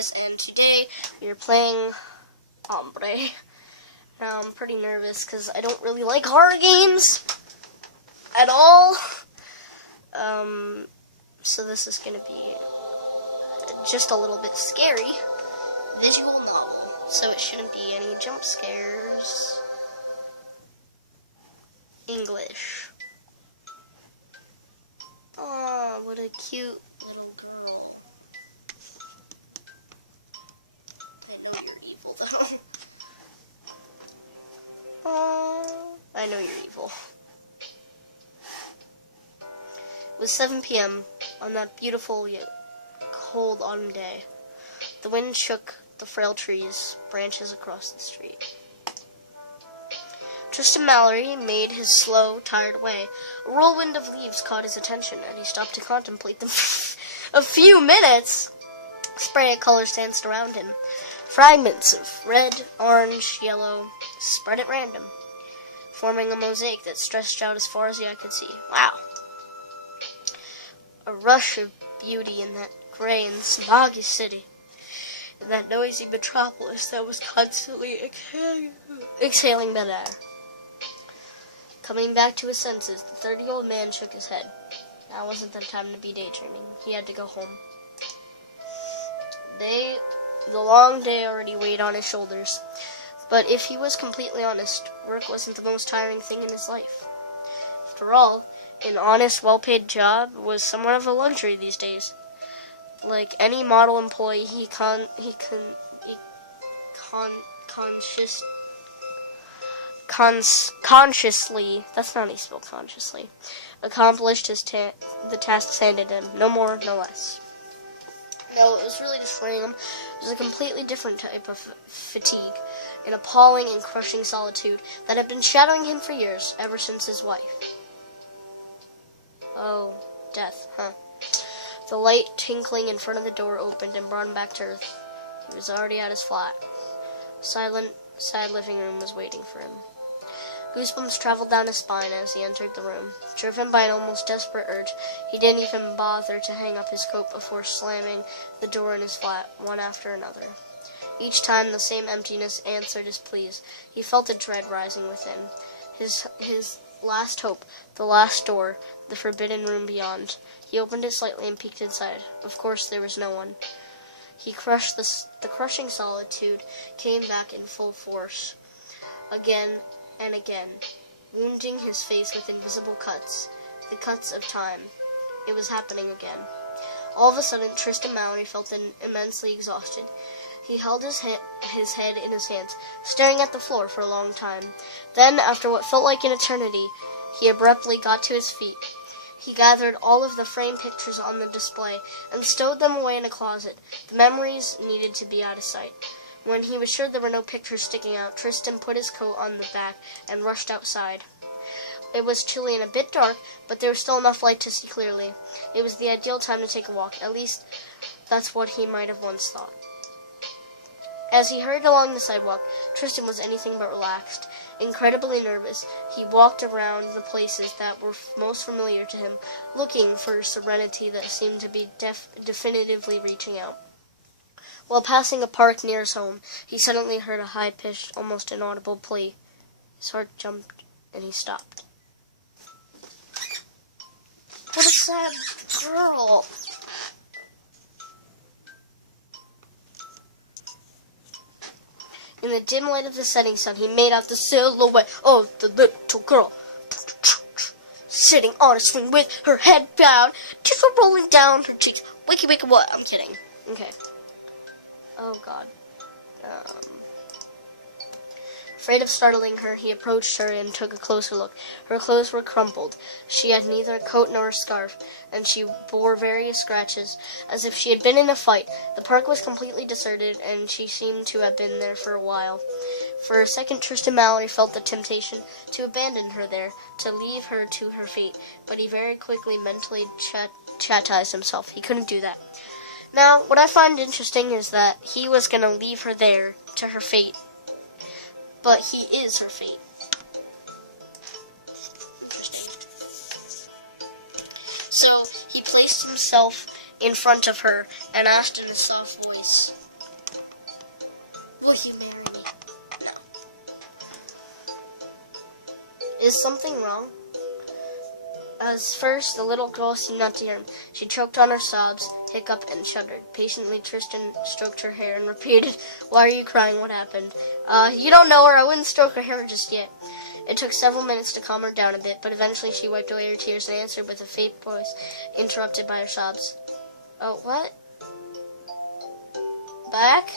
guys, and today we are playing Ambre. Now I'm pretty nervous because I don't really like horror games at all. So this is going to be just a little bit scary. Visual novel, so it shouldn't be any jump scares. English. Oh, what a cute little girl. I know you're evil, though. Oh, I know you're evil. It was 7 p.m. on that beautiful yet cold autumn day. The wind shook the frail trees, branches across the street. Tristan Mallory made his slow, tired way. A whirlwind of leaves caught his attention, and he stopped to contemplate them for a few minutes. A spray of colors danced around him. Fragments of red, orange, yellow, spread at random, forming a mosaic that stretched out as far as the eye could see. Wow! A rush of beauty in that gray and smoggy city, in that noisy metropolis that was constantly exhaling bad air. Coming back to his senses, the 30-year-old man shook his head. Now wasn't the time to be daydreaming. He had to go home. The long day already weighed on his shoulders. But if he was completely honest, work wasn't the most tiring thing in his life. After all, an honest, well-paid job was somewhat of a luxury these days. Like any model employee, he consciously, that's not how you spell consciously, accomplished the tasks handed him. No more, no less. No, it was really destroying him. It was a completely different type of fatigue, an appalling and crushing solitude that had been shadowing him for years, ever since his wife. Oh, death, huh? The light tinkling in front of the door opened and brought him back to earth. He was already at his flat. A silent, sad living room was waiting for him. Goosebumps traveled down his spine as he entered the room. Driven by an almost desperate urge, he didn't even bother to hang up his coat before slamming the door in his flat, one after another. Each time the same emptiness answered his pleas. He felt a dread rising within. His last hope, the last door, the forbidden room beyond. He opened it slightly and peeked inside. Of course, there was no one. He crushed the crushing solitude came back in full force. Again and again, wounding his face with invisible cuts, the cuts of time. It was happening again. All of a sudden, Tristan Mallory felt immensely exhausted. He held his head in his hands, staring at the floor for a long time. Then, after what felt like an eternity, he abruptly got to his feet. He gathered all of the framed pictures on the display and stowed them away in a closet. The memories needed to be out of sight. When he was sure there were no pictures sticking out, Tristan put his coat on the back and rushed outside. It was chilly and a bit dark, but there was still enough light to see clearly. It was the ideal time to take a walk. At least, that's what he might have once thought. As he hurried along the sidewalk, Tristan was anything but relaxed. Incredibly nervous, he walked around the places that were most familiar to him, looking for a serenity that seemed to be definitively reaching out. While passing a park near his home, he suddenly heard a high-pitched, almost inaudible plea. His heart jumped, and he stopped. What a sad girl! In the dim light of the setting sun, he made out the silhouette of the little girl, sitting on a swing with her head bowed, tears were rolling down her cheeks. Wakey, wakey, what? I'm kidding. Okay. Oh, God. Afraid of startling her, he approached her and took a closer look. Her clothes were crumpled. She had neither a coat nor a scarf, and she bore various scratches, as if she had been in a fight. The park was completely deserted, and she seemed to have been there for a while. For a second, Tristan Mallory felt the temptation to abandon her there, to leave her to her fate, but he very quickly mentally chastised himself. He couldn't do that. Now, what I find interesting is that he was going to leave her there to her fate, but he is her fate. Interesting. So, he placed himself in front of her and asked in a soft voice, Will you marry me? No. Is something wrong? As first, the little girl seemed not to hear him. She choked on her sobs, hiccuped, and shuddered. Patiently, Tristan stroked her hair and repeated, "Why are you crying? What happened?" You don't know her. I wouldn't stroke her hair just yet." It took several minutes to calm her down a bit, but eventually she wiped away her tears and answered with a faint voice, interrupted by her sobs. "Oh, what? Back?"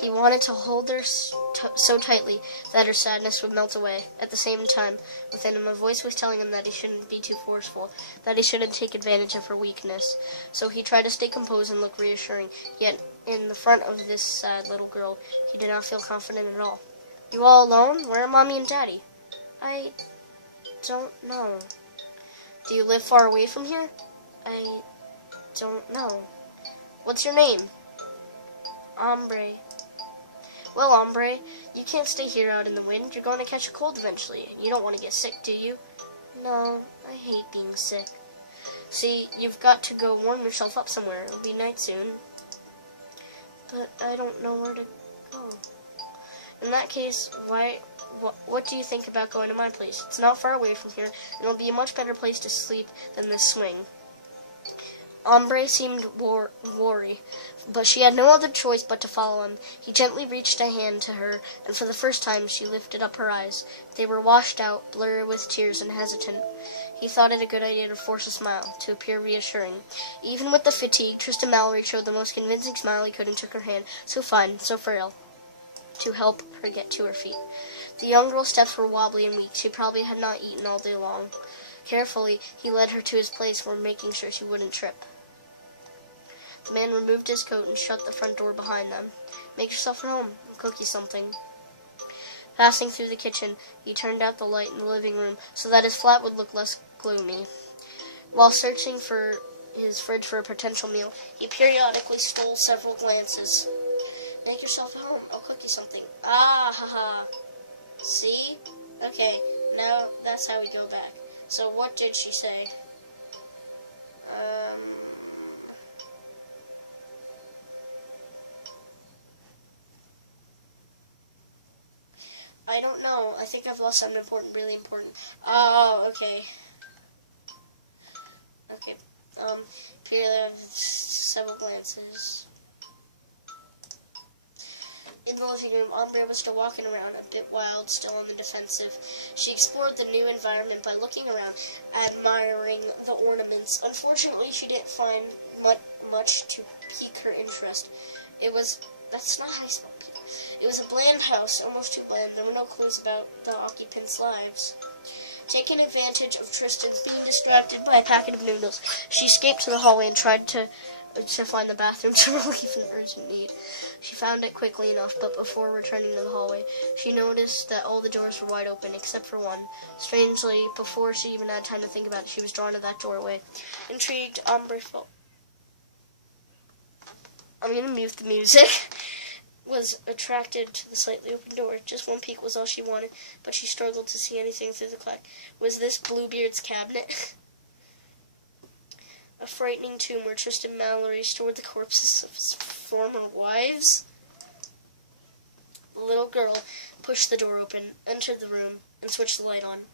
He wanted to hold her so tightly that her sadness would melt away. At the same time, within him, a voice was telling him that he shouldn't be too forceful, that he shouldn't take advantage of her weakness. So he tried to stay composed and look reassuring, yet in the front of this sad little girl, he did not feel confident at all. "You all alone? Where are Mommy and Daddy?" "I don't know." "Do you live far away from here?" "I don't know." "What's your name?" "Ambre." "Well, Ambre, you can't stay here out in the wind. You're going to catch a cold eventually. You don't want to get sick, do you?" "No, I hate being sick." "See, you've got to go warm yourself up somewhere. It'll be night soon." "But I don't know where to go." "In that case, what do you think about going to my place? It's not far away from here, and it'll be a much better place to sleep than this swing." Ambre seemed wary, but she had no other choice but to follow him. He gently reached a hand to her, and for the first time she lifted up her eyes. They were washed out, blurred with tears, and hesitant. He thought it a good idea to force a smile, to appear reassuring. Even with the fatigue, Tristan Mallory showed the most convincing smile he could and took her hand, so fine, so frail, to help her get to her feet. The young girl's steps were wobbly and weak. She probably had not eaten all day long. Carefully, he led her to his place, where making sure she wouldn't trip. The man removed his coat and shut the front door behind them. "Make yourself at home. I'll cook you something." Passing through the kitchen, he turned out the light in the living room so that his flat would look less gloomy. While searching for his fridge for a potential meal, he periodically stole several glances. "Make yourself at home. I'll cook you something." "Ah, ha. See? Okay, now that's how we go back. So what did she say?" "I don't know. I think I've lost something important, really important." "Oh, okay. Okay. Period of several glances." In the living room, Ambre was still walking around, a bit wild, still on the defensive. She explored the new environment by looking around, admiring the ornaments. Unfortunately, she didn't find much to pique her interest. That's not how I spoke. It was a bland house, almost too bland. There were no clues about the occupants' lives. Taking advantage of Tristan's being distracted by a packet of noodles, she escaped to the hallway and tried to find the bathroom to relieve an urgent need. She found it quickly enough, but before returning to the hallway, she noticed that all the doors were wide open except for one. Strangely, before she even had time to think about it, she was drawn to that doorway. Intrigued, Ambre felt... I'm going to mute the music. Was attracted to the slightly open door. Just one peek was all she wanted, but she struggled to see anything through the crack. Was this Bluebeard's cabinet? A frightening tomb where Tristan Mallory stored the corpses of his former wives? The little girl pushed the door open, entered the room, and switched the light on.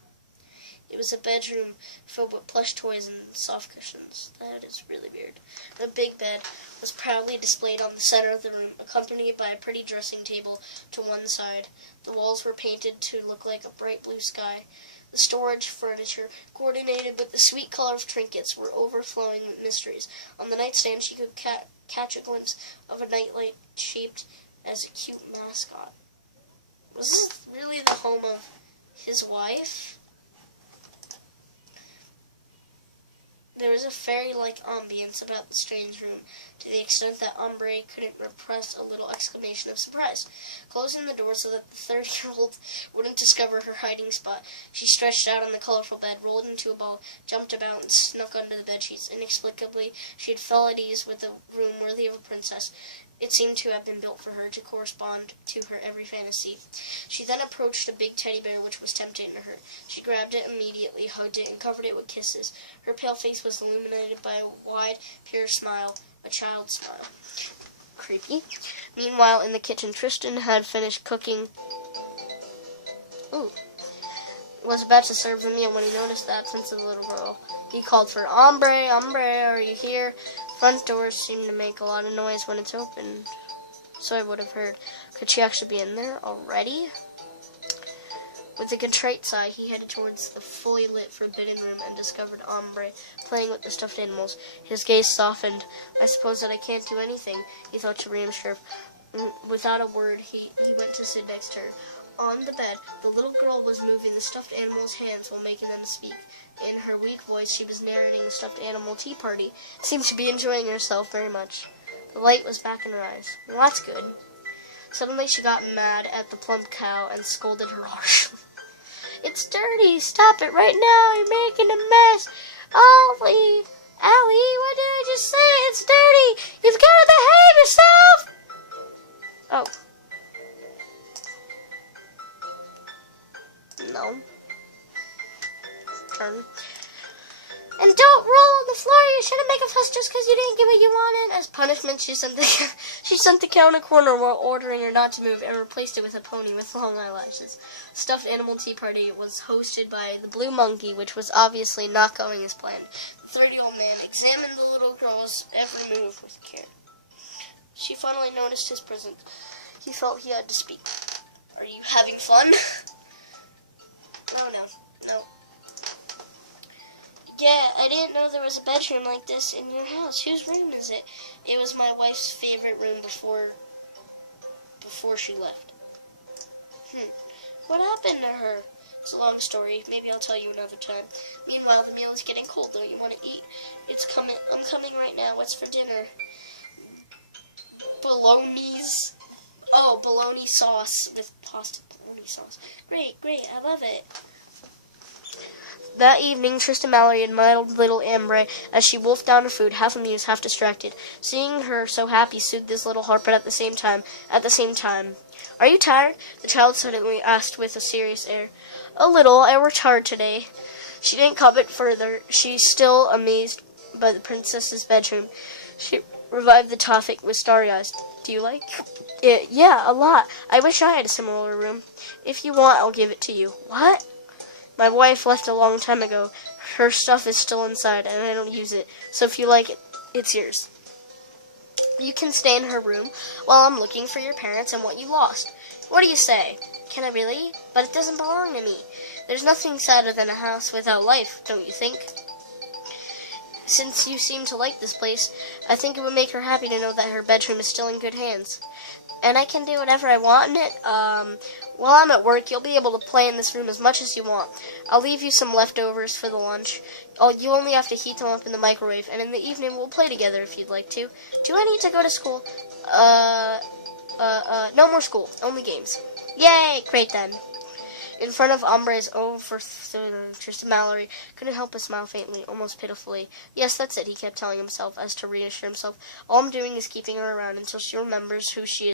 It was a bedroom filled with plush toys and soft cushions. That is really weird. The big bed was proudly displayed on the center of the room, accompanied by a pretty dressing table to one side. The walls were painted to look like a bright blue sky. The storage furniture, coordinated with the sweet color of trinkets, were overflowing with mysteries. On the nightstand, she could catch a glimpse of a nightlight shaped as a cute mascot. Was this really the home of his wife? There was a fairy-like ambience about the strange room, to the extent that Ambre couldn't repress a little exclamation of surprise. Closing the door so that the 30-year-old wouldn't discover her hiding spot, she stretched out on the colorful bed, rolled into a ball, jumped about, and snuck under the bedsheets. Inexplicably, she had fell at ease with a room worthy of a princess. It seemed to have been built for her to correspond to her every fantasy. She then approached a big teddy bear which was tempting to her. She grabbed it immediately, hugged it, and covered it with kisses. Her pale face was illuminated by a wide, pure smile, a child's smile. Creepy. Meanwhile, in the kitchen, Tristan had finished cooking. Was about to serve the meal when he noticed the absence of the little girl. He called for, "Ambre, Ambre, are you here?" Front doors seemed to make a lot of noise when it's opened, so I would have heard. Could she actually be in there already? With a contrite sigh, he headed towards the fully lit forbidden room and discovered Ambre playing with the stuffed animals. His gaze softened. "I suppose that I can't do anything," he thought to reassure her. Without a word, he went to sit next to her. On the bed, the little girl was moving the stuffed animals' hands while making them speak. In her weak voice, she was narrating the stuffed animal tea party. Seemed to be enjoying herself very much. The light was back in her eyes. Well, that's good. Suddenly, she got mad at the plump cow and scolded her harshly. "It's dirty! Stop it right now! You're making a mess! Ollie! Allie, what did I just say? It's dirty! You've got to behave yourself!" Oh. No. Turn. "And don't roll on the floor. You shouldn't make a fuss just because you didn't get what you wanted." As punishment, she sent the cow in a corner while ordering her not to move and replaced it with a pony with long eyelashes. Stuffed animal tea party was hosted by the blue monkey, which was obviously not going as planned. The 30-year-old man examined the little girl's every move with care. She finally noticed his presence. He felt he had to speak. "Are you having fun?" No. "Yeah, I didn't know there was a bedroom like this in your house. Whose room is it?" "It was my wife's favorite room before she left." What happened to her?" "It's a long story. Maybe I'll tell you another time. Meanwhile, the meal is getting cold. Don't you want to eat?" I'm coming right now. What's for dinner?" "Bolognaise." "Oh, bologna sauce with pasta bologna sauce. Great, I love it." That evening, Tristan Mallory admired little Ambre as she wolfed down her food, half amused, half distracted. Seeing her so happy soothed his little heart, but at the same time. "Are you tired?" the child suddenly asked with a serious air. "A little. I worked hard today." She didn't comment further. She's still amazed by the princess's bedroom. She revived the topic with starry eyes. "Do you like it?" "Yeah, a lot. I wish I had a similar room." "If you want, I'll give it to you." "What?" "My wife left a long time ago. Her stuff is still inside, and I don't use it. So if you like it, it's yours. You can stay in her room while I'm looking for your parents and what you lost." "What do you say?" "Can I really? But it doesn't belong to me. There's nothing sadder than a house without life, don't you think?" "Since you seem to like this place, I think it would make her happy to know that her bedroom is still in good hands." "And I can do whatever I want in it?" While I'm at work, you'll be able to play in this room as much as you want. I'll leave you some leftovers for the lunch. You only have to heat them up in the microwave, and in the evening we'll play together if you'd like to." "Do I need to go to school?" No more school. Only games." "Yay! Great then." In front of Ambre's Tristan Mallory couldn't help but smile faintly, almost pitifully. "Yes, that's it," he kept telling himself, as to reassure himself. "All I'm doing is keeping her around until she remembers who she is."